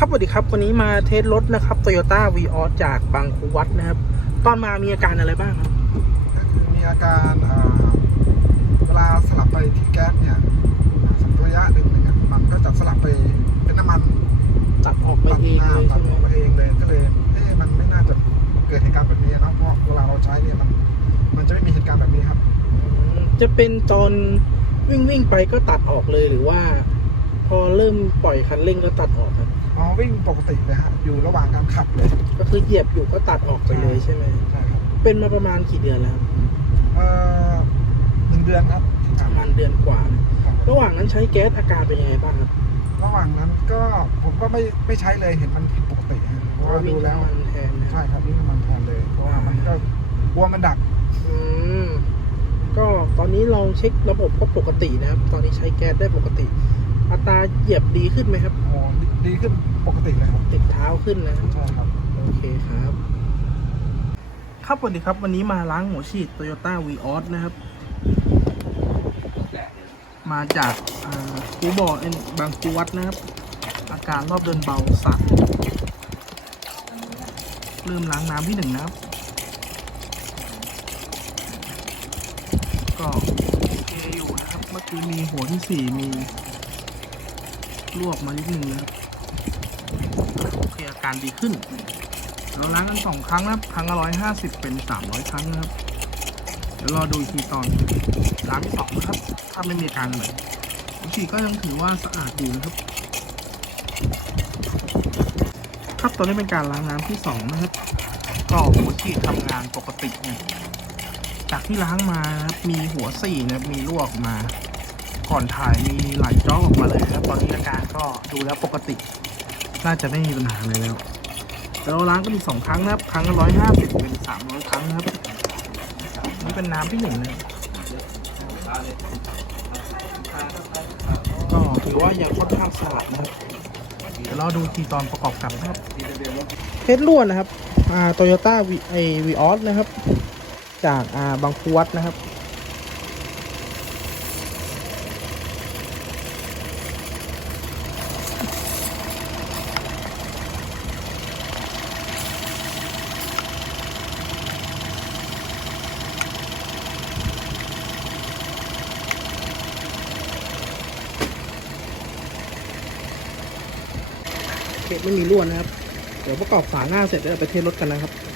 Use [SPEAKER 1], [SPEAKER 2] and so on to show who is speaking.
[SPEAKER 1] ครับสวัสดีครับ วันนี้มาเทสรถนะครับ Toyota v ีออจากบางคูวัดนะครับ ตอนมามีอาการอะไรบ้างครับ
[SPEAKER 2] ก็คือมีอาการอ่าเวลาสลับไปที่แก๊สเนี่ยสักระยะหนึ่งเนี่ยมันก็จะสลับไปเป็นน้ำมัน
[SPEAKER 1] ตัดออกไป
[SPEAKER 2] ตัด
[SPEAKER 1] เอง
[SPEAKER 2] หน้า
[SPEAKER 1] เลย
[SPEAKER 2] ตั
[SPEAKER 1] ใช่
[SPEAKER 2] ด
[SPEAKER 1] ไหม
[SPEAKER 2] ออกมาเองเลยก็เลยเอ๊ะมันไม่น่าจะเกิดเหตุการณ์แบบนี้นะเพราะเวลาเราใช้เนี่ยมัน มันจะไม่มีเหตุการณ์แบบนี้ครับ
[SPEAKER 1] จะเป็นตอนวิ่งวิ่งไปก็ตัดออกเลยหรือว่า พอเริ่มปล่อยคันเร่งก็ตัดออกครับ
[SPEAKER 2] อ๋อวิ่งปกติเลยฮะอยู่ระหว่างการขับเลย
[SPEAKER 1] ก็คือเหยียบอยู่ก็ตัดออกไปเลยใช่ไหม
[SPEAKER 2] ใช่ครับ
[SPEAKER 1] เป็นมาประมาณกี่เดือนแล้วครับ
[SPEAKER 2] เอ่อหนึ่งเดือนครับที่
[SPEAKER 1] ป
[SPEAKER 2] ผ่าน
[SPEAKER 1] ระมา
[SPEAKER 2] มา
[SPEAKER 1] ณเดือนกว่า
[SPEAKER 2] ครับ
[SPEAKER 1] ระหว่างนั้นใช้แก๊สอาการเป็นยังไงบ้างครับ
[SPEAKER 2] ระหว่างนั้นก็ผมก็ไม่ไม่ใช้เลยเห็นมันผิดปกติฮะเพราะว่าดูแล้ว
[SPEAKER 1] มันแทนนะ
[SPEAKER 2] ใช่ครับวิ่งน้ำมันแทนเลยเพราะว่ามันก็กลัวมันดับ
[SPEAKER 1] อืมก็ตอนนี้เราเช็คระบบก็ปกตินะครับ ตอนนี้ใช้แก๊สได้ปกติ อัตราเหยียบดีขึ้นไหมครับ
[SPEAKER 2] โอ้ดี ดีขึ้นปกติเลยครับ
[SPEAKER 1] ติดเท้าขึ้นนะ
[SPEAKER 2] ใช่ครับ
[SPEAKER 1] โอเคครับ ครับสวัสดีครับ วันนี้มาล้างหัวฉีด Toyota v ีออนะครับ มาจากอ่าคูบอเอ็นบางคูวัดนะครับ อาการรอบเดินเบาสั่นเริ่มล้างน้ำที่หนึ่งนะครับ ก็โอเคอยู่นะครับ เมื่อกี้มีหัวที่สี่มีลวกมานิดนึงนะครับโอเคอา การดีขึ้น เราล้างกันสองครั้งนะครับ ครั้งละร้อยห้าสิบเป็นสามร้อยครั้งนะครับ เดี๋ยวรอดูอีกทีตอนล้างสองนะครับ ถ้าไม่มีอาการอะไรหัวฉีก็ยังถือว่าสะอาดอยู่นะครับ ครับตอนนี้เป็นการล้างน้ำที่สองนะครับ ก็หัวฉีดทำงานปกติเนี่ยจากที่ล้างมานะครับมีหัวสี่นะมีรั่วออกมา ก่อนถ่ายมีไหลจ้อออกมาเลยนะครับตอนนี้อาการก็ดูแล้วปกติ น่าจะไม่มีปัญหาอะไรแล้วเดี๋ยวเราล้างก็มีสองครั้งนะครับ ครั้งละร้อยห้าสิบเป็นสามร้อยครั้งนะครับนี่เป็นน้ำที่หนึ่งนะก็ถือว่ายังค่อนข้างสะอาดนะครับเดี๋ยวเราดูทีตอนประกอบกับนะครับเทสล้วนนะครับอ่าโตโยต้าวีไอวีออสนะครับ จากอ่าบางคูวัดนะครับ เบรกไม่มีรั่วนะครับ เดี๋ยวประกอบฝาหน้าเสร็จแล้วเอาไปเทสรถกันนะครับ